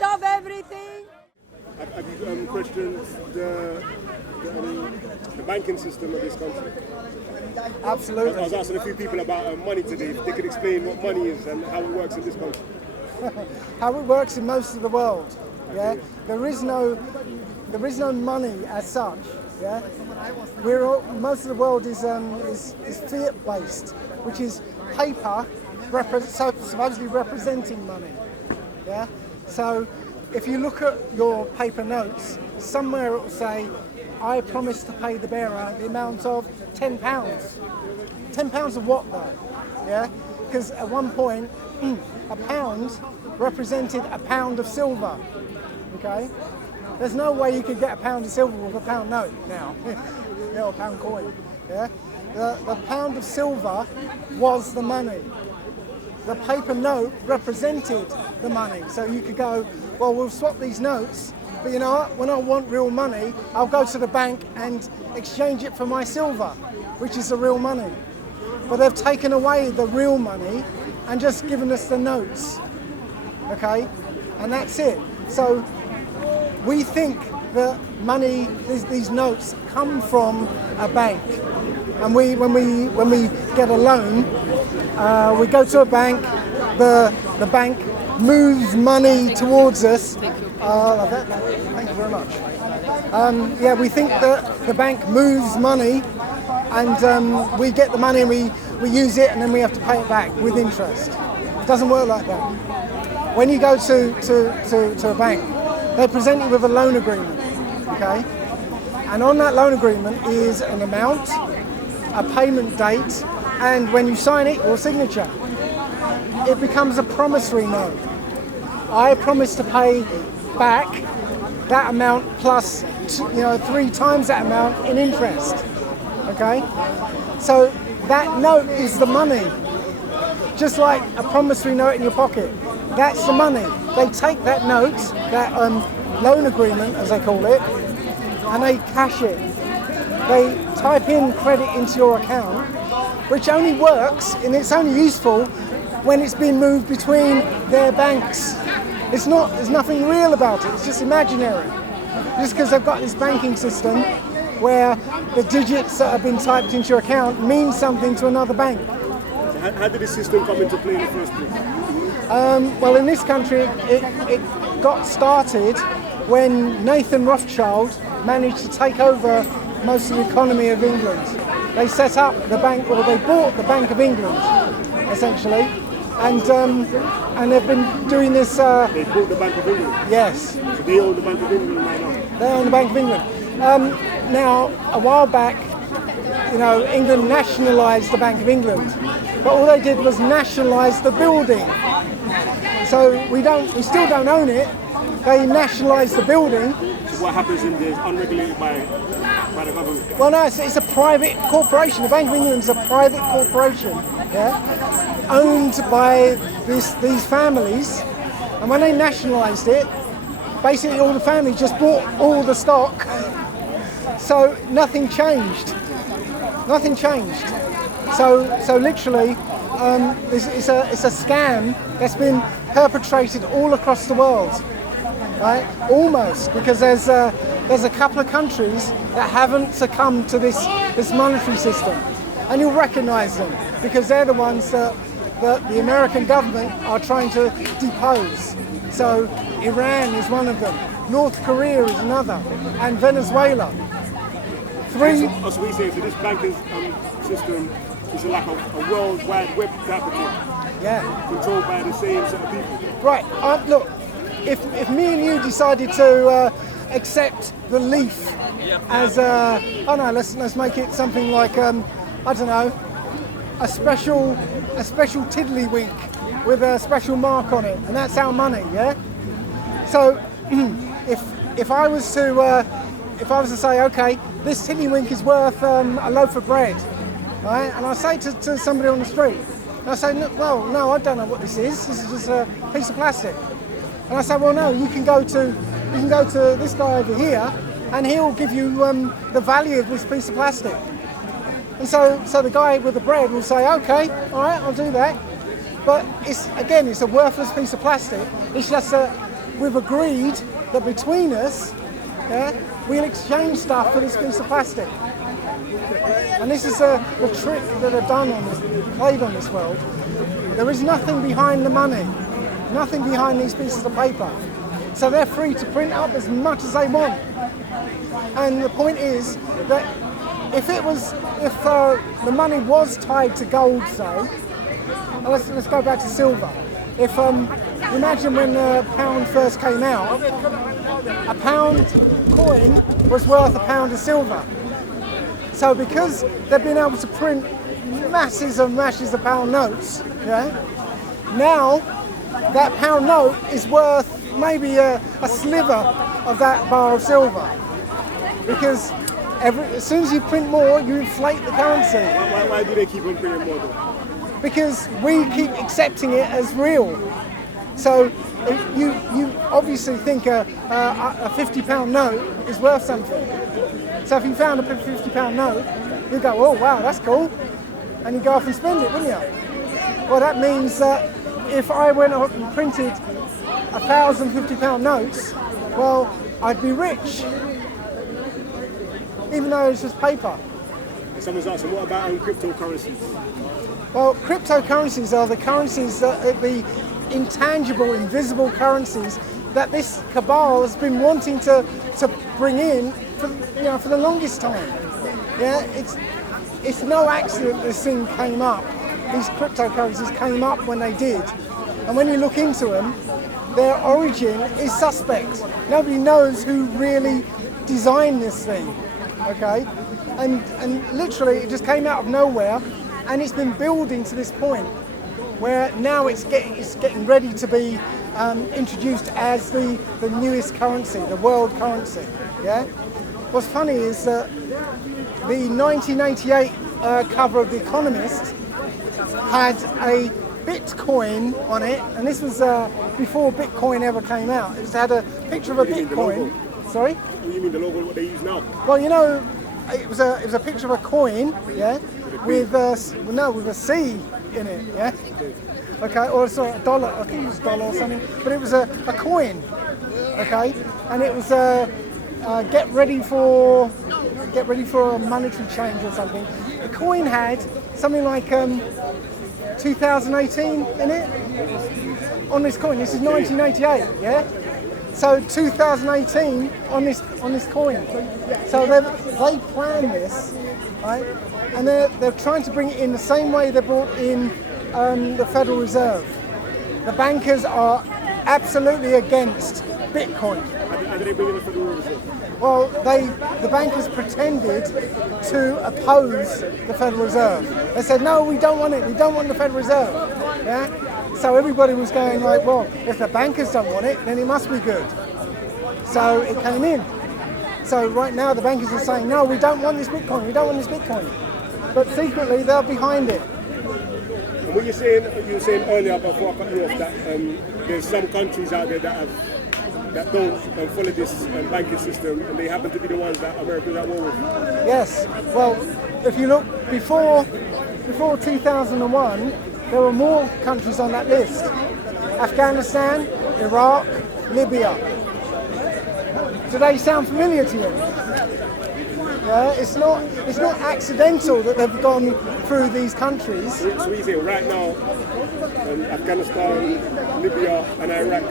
lot of everything. Have you questioned the banking system of this country? Absolutely. I was asking a few people about money today, if they could explain what money is and how it works in this country. How it works in most of the world. Yeah, there is no money as such. Yeah, most of the world is fiat based, which is paper supposedly representing money. Yeah, so if you look at your paper notes, somewhere it will say, I promise to pay the bearer the amount of £10. £10 of what though? Yeah, because at one point a pound represented a pound of silver. Okay, there's no way you could get a pound of silver with a pound note now, a pound coin. Yeah, the pound of silver was the money. The paper note represented the money, so you could go, well, we'll swap these notes, but you know what? When I want real money, I'll go to the bank and exchange it for my silver, which is the real money. But they've taken away the real money and just given us the notes, okay? And that's it. So we think that money, these notes, come from a bank. And when we get a loan, we go to a bank, the bank moves money towards us. Thank you very much. We think that the bank moves money and we get the money and we use it and then we have to pay it back with interest. It doesn't work like that. When you go to a bank, they present you with a loan agreement, okay? And on that loan agreement is an amount, a payment date, and when you sign it, your signature. It becomes a promissory note. I promise to pay back that amount plus 3 times that amount in interest, okay? So that note is the money. Just like a promissory note in your pocket, that's the money. They take that note, that loan agreement as they call it, and they cash it. They type in credit into your account, which only works and it's only useful when it's been moved between their banks. There's nothing real about it, it's just imaginary. Just because they've got this banking system where the digits that have been typed into your account mean something to another bank. So how did this system come into play in the first place? Well, in this country, it got started when Nathan Rothschild managed to take over most of the economy of England. They set up the bank, or they bought the Bank of England, essentially, and they've been doing this. They bought the Bank of England? Yes. So they own the Bank of England right now? They own the Bank of England. Now, a while back, England nationalised the Bank of England, but all they did was nationalise the building. So we still don't own it. They nationalised the building. So what happens in this unregulated by the government? Well, no, it's a private corporation. The Bank of England is a private corporation, yeah, owned by these families. And when they nationalised it, basically all the families just bought all the stock. So nothing changed. Nothing changed. So literally, it's a scam that's been perpetrated all across the world, right? Almost, because there's a couple of countries that haven't succumbed to this monetary system, and you'll recognise them because they're the ones that the American government are trying to depose. So Iran is one of them, North Korea is another, and Venezuela. So we say, so this banking system is like a World Wide Web capital, yeah, controlled by the same set of people. Right. Look, if me and you decided to accept the leaf as let's make it something like I don't know, a special tiddlywink with a special mark on it, and that's our money, yeah. So if I was to say, okay, this tiddlywink is worth a loaf of bread, right? And I say to somebody on the street, and I say, no, I don't know what this is. This is just a piece of plastic. And I say, well, no, you can go to this guy over here, and he'll give you the value of this piece of plastic. And so the guy with the bread will say, okay, all right, I'll do that. But it's a worthless piece of plastic. It's just we've agreed that between us, yeah, we'll exchange stuff for this piece of plastic. And this is the trick that they've done played on this world. There is nothing behind the money, nothing behind these pieces of paper. So they're free to print up as much as they want. And the point is that if the money was tied to gold, say, let's go back to silver. If imagine when the pound first came out, a pound coin was worth a pound of silver. So because they've been able to print masses and masses of pound notes, yeah, now that pound note is worth maybe a sliver of that bar of silver. Because as soon as you print more, you inflate the currency. Why do they keep on printing more though? Because we keep accepting it as real. So you obviously think a £50 note is worth something. So if you found a £50 note, you go, oh wow, that's cool. And you go off and spend it, wouldn't you? Well, that means that if I went off and printed 1,000 £50 notes, well, I'd be rich. Even though it's just paper. Someone's asking, what about cryptocurrencies? Well, cryptocurrencies are the currencies that are the intangible, invisible currencies that this cabal has been wanting to bring in for the longest time. Yeah, it's no accident this thing came up. These cryptocurrencies came up when they did, and when you look into them, their origin is suspect. Nobody knows who really designed this thing. Okay, and literally it just came out of nowhere, and it's been building to this point where now it's getting ready to be introduced as the newest currency, the world currency. Yeah. What's funny is that the 1988 cover of The Economist had a Bitcoin on it, and this was before Bitcoin ever came out. It had a picture of a Bitcoin. Sorry? What do you mean the logo? What they use now? Well, you know, it was a picture of a coin, yeah, with a C in it, yeah. Okay, or sorry, a dollar. I think it was a dollar or something, but it was a coin, okay, and it was get ready for a monetary change or something. The coin had something like 2018 in it on this coin. This is 1988, yeah. So 2018 on this coin. So they planned this, right? And they're trying to bring it in the same way they brought in the Federal Reserve. The bankers are absolutely against Bitcoin. How do they bring in the Federal Reserve? Well, the bankers pretended to oppose the Federal Reserve. They said, no, we don't want it. We don't want the Federal Reserve. Yeah. So everybody was going like, well, if the bankers don't want it, then it must be good. So it came in. So right now the bankers are saying, no, we don't want this Bitcoin. We don't want this Bitcoin. But secretly they're behind it. And what you were saying earlier before I cut you off that there's some countries out there that don't follow this banking system, and they happen to be the ones that America's at war with. Yes. Well, if you look before 2001, there were more countries on that list: Afghanistan, Iraq, Libya. Do they sound familiar to you? Yeah, it's not accidental that they've gone through these countries. So we say right now, Afghanistan, Libya, and Iraq,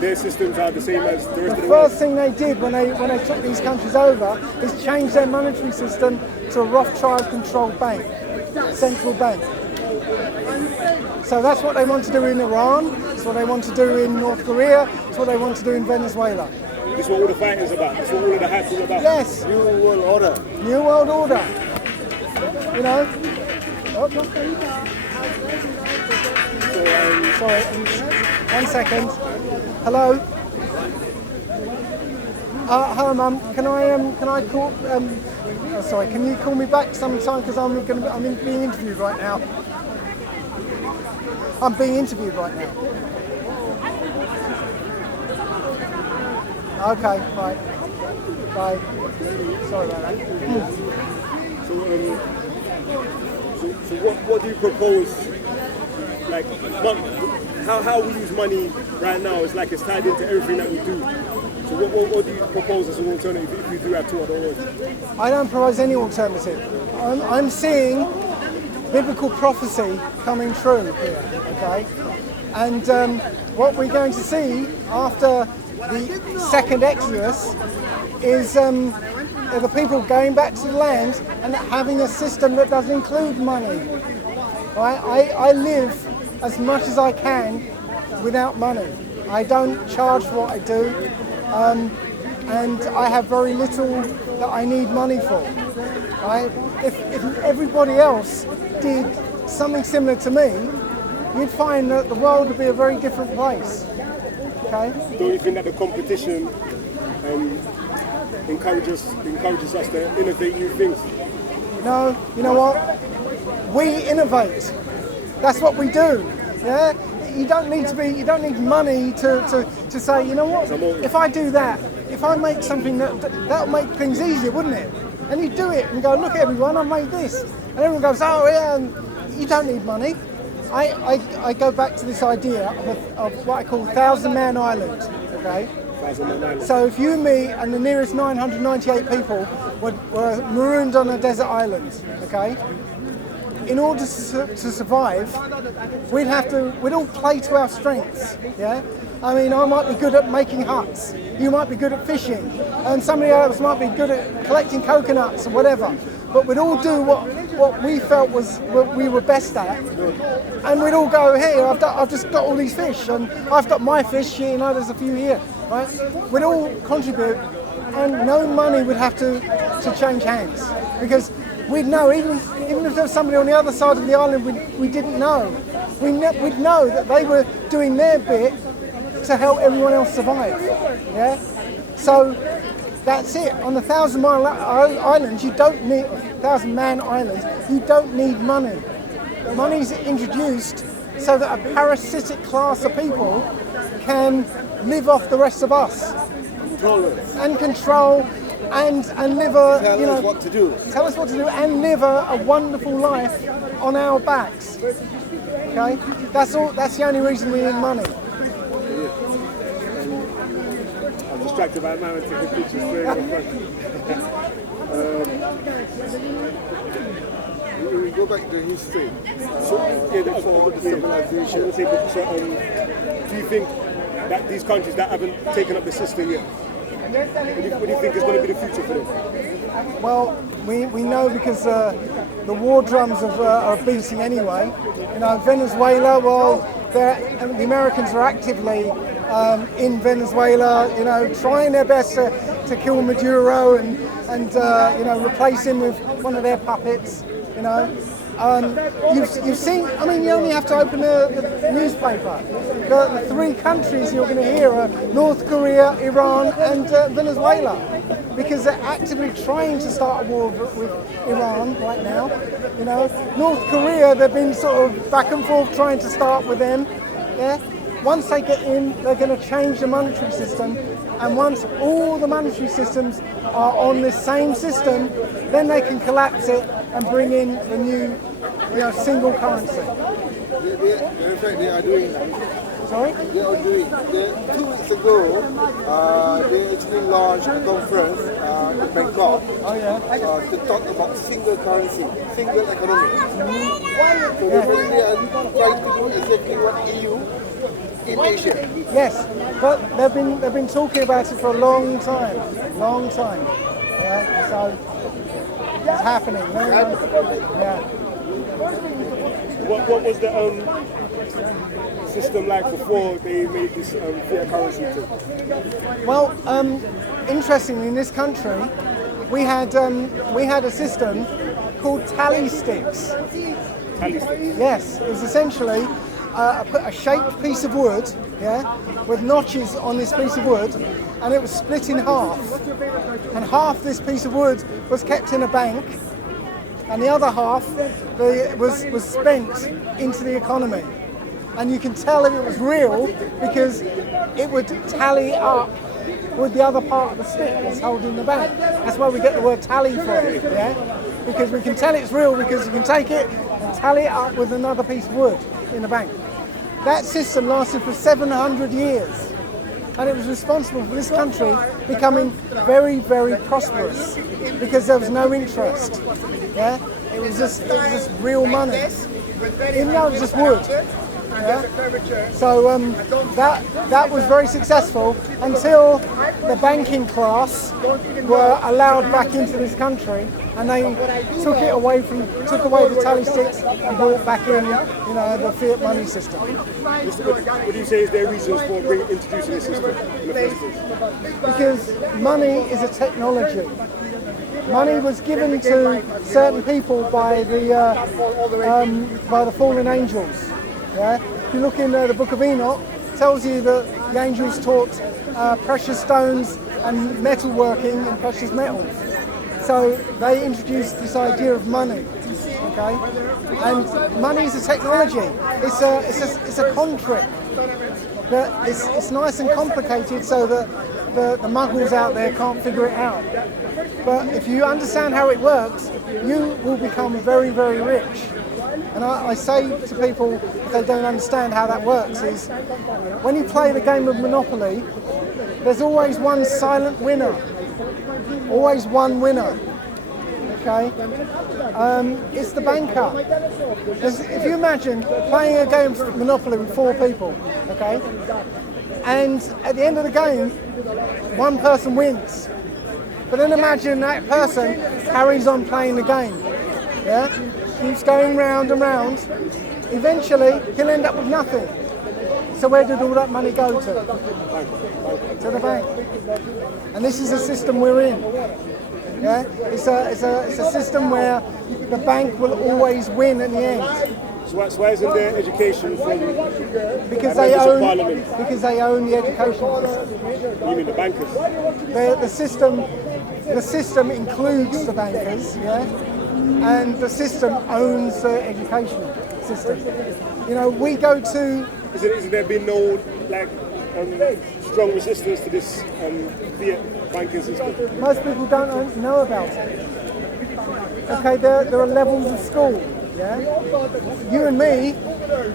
their systems are the same as the rest of the world. The first thing they did when they took these countries over is change their monetary system to a Rothschild-controlled bank, central bank. So that's what they want to do in Iran. That's what they want to do in North Korea. That's what they want to do in Venezuela. This is what all the fighting is about. This is what all of the hype is about. Yes. New world order. New world order. You know. Oh. Sorry. 1 second. Hello. Hello, Mum. Can I call? Sorry. Can you call me back sometime? Because I'm being interviewed right now. I'm being interviewed right now. Okay, right. Bye. Sorry about that. So what do you propose? Like, how we use money right now is like it's tied into everything that we do. So what do you propose as an alternative if you do have two other words? I don't propose any alternative. I'm seeing biblical prophecy coming true here, okay? And what we're going to see after the second Exodus is the people going back to the land and having a system that doesn't include money. Right? I live as much as I can without money. I don't charge for what I do, and I have very little that I need money for. Right? If everybody else did something similar to me, you'd find that the world would be a very different place. Okay? Don't you think that the competition encourages us to innovate new things? No, you know what? We innovate. That's what we do. Yeah? You don't need money to say, you know what? If I do that, if I make something that'll make things easier, wouldn't it? And you do it and go, look everyone, I made this. And everyone goes, oh yeah, and you don't need money. I go back to this idea of what I call 1,000-man island, okay? 1,000-man island. So if you, me, and the nearest 998 people were marooned on a desert island, okay? In order to survive, we'd all play to our strengths, yeah? I mean, I might be good at making huts, you might be good at fishing, and somebody else might be good at collecting coconuts or whatever. But we'd all do what we felt was what we were best at, and we'd all go, hey, I've just got all these fish, and I've got my fish, you know, there's a few here, right? We'd all contribute, and no money would have to change hands, because we'd know, even if there was somebody on the other side of the island we didn't know, we'd know that they were doing their bit to help everyone else survive, yeah? So that's it. On the 1,000-mile island, you don't need 1,000-man island. You don't need money. Money's introduced so that a parasitic class of people can live off the rest of us and control and live a tell us what to do. Tell us what to do and live a wonderful life on our backs. Okay, that's all. That's the only reason we need money. I'm distracted by a man and taking pictures straight in front. We go back to history. Before the civilization. Do you think that these countries that haven't taken up the system yet, what do you think is going to be the future for them? Well, we know because the war drums are beating anyway. You know, Venezuela. Well, the Americans are actively in Venezuela. You know, trying their best to kill Maduro and you know, replace him with one of their puppets. You know, you've seen. I mean, you only have to open the newspaper. The three countries you're going to hear are North Korea, Iran, and Venezuela, because they're actively trying to start a war with Iran right now. You know, North Korea, they've been sort of back and forth trying to start with them. Yeah. Once they get in, they're going to change the monetary system, and once all the monetary systems are on this same system, then they can collapse it and bring in the new, you know, single currency. In fact, they are doing. Sorry? They are doing. 2 weeks ago, they actually launched a conference in Bangkok. Oh yeah. To talk about single currency, single economy. So definitely they are trying to do exactly what EU in Asia. Yes, but they've been talking about it for a long time. Yeah, so it's happening. Yeah. What was the system like before they made this fiat currency too? Well, interestingly, in this country, we had a system called tally sticks. Tally sticks? Yes, it was essentially a shaped piece of wood, yeah, with notches on this piece of wood, and it was split in half. And half this piece of wood was kept in a bank, and the other half was spent into the economy. And you can tell if it was real because it would tally up with the other part of the stick that's held in the bank. That's why we get the word tally from, yeah? Because we can tell it's real because you can take it and tally it up with another piece of wood in the bank. That system lasted for 700 years. And it was responsible for this country becoming very, very prosperous because there was no interest. Yeah, it was just real money, even though it was just wood. Yeah? So that was very successful until the banking class were allowed back into this country, and they took away the tally sticks and brought back in, the fiat money system. What do you say is their reasons for introducing the system in the first place? Because money is a technology. Money was given to certain people by the fallen angels. Yeah? If you look in the Book of Enoch, it tells you that the angels taught precious stones and metalworking and precious metals. So they introduced this idea of money. Okay, and money is a technology. It's a con trick. But it's nice and complicated so that the muggles out there can't figure it out. But if you understand how it works, you will become very, very rich. And I say to people, if they don't understand how that works, is when you play the game of Monopoly, there's always one silent winner. Always one winner. Okay? It's the banker. If you imagine playing a game of Monopoly with 4 people, okay? And at the end of the game, one person wins. But then imagine that person carries on playing the game. Yeah? Keeps going round and round. Eventually, he'll end up with nothing. So where did all that money go to? To the bank. And this is a system we're in. Yeah? It's a system where the bank will always win in the end. So why isn't there education from because they own the education system. You mean the bankers? The system includes the bankers, yeah, and the system owns the education system. We go to. Is there been no strong resistance to this fiat banking system? Most people don't know about it. Okay, there are levels of school. Yeah, you and me,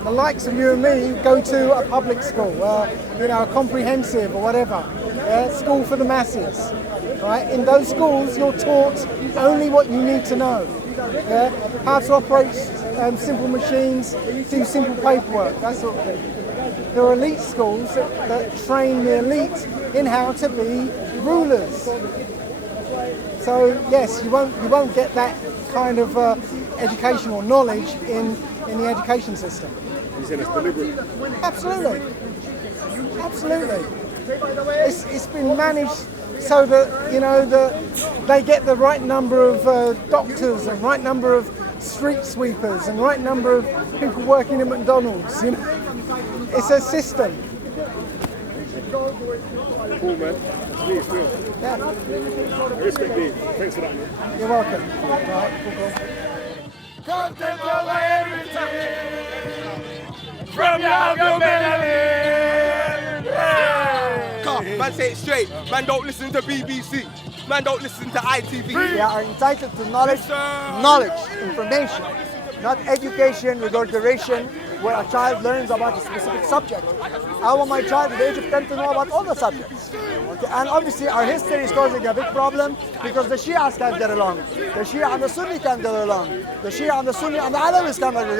the likes of you and me, go to a public school, a comprehensive or whatever, school for the masses. Right? In those schools, you're taught only what you need to know. Yeah, how to operate simple machines, do simple paperwork, that sort of thing. There are elite schools that train the elite in how to be rulers. So yes, you won't get that kind of educational knowledge in the education system. You said it's deliberate? Absolutely. It's been managed so that they get the right number of doctors and right number of street sweepers and right number of people working at McDonald's. It's a system. Cool, man. It's me, still. Yeah. I respect you. Thanks for that, man. You're welcome. Right, cool. Content over everything from your melody. Man, say it straight. Man, don't listen to BBC. Man, don't listen to ITV. They are entitled to knowledge, information, not education regurgitation, where a child learns about a specific subject. I want my child at the age of 10 to know about all the subjects. Okay? And obviously our history is causing a big problem because the Shias can't get along. The Shia and the Sunni can't get along. The Shia and the Sunni and the Alawis can't get along.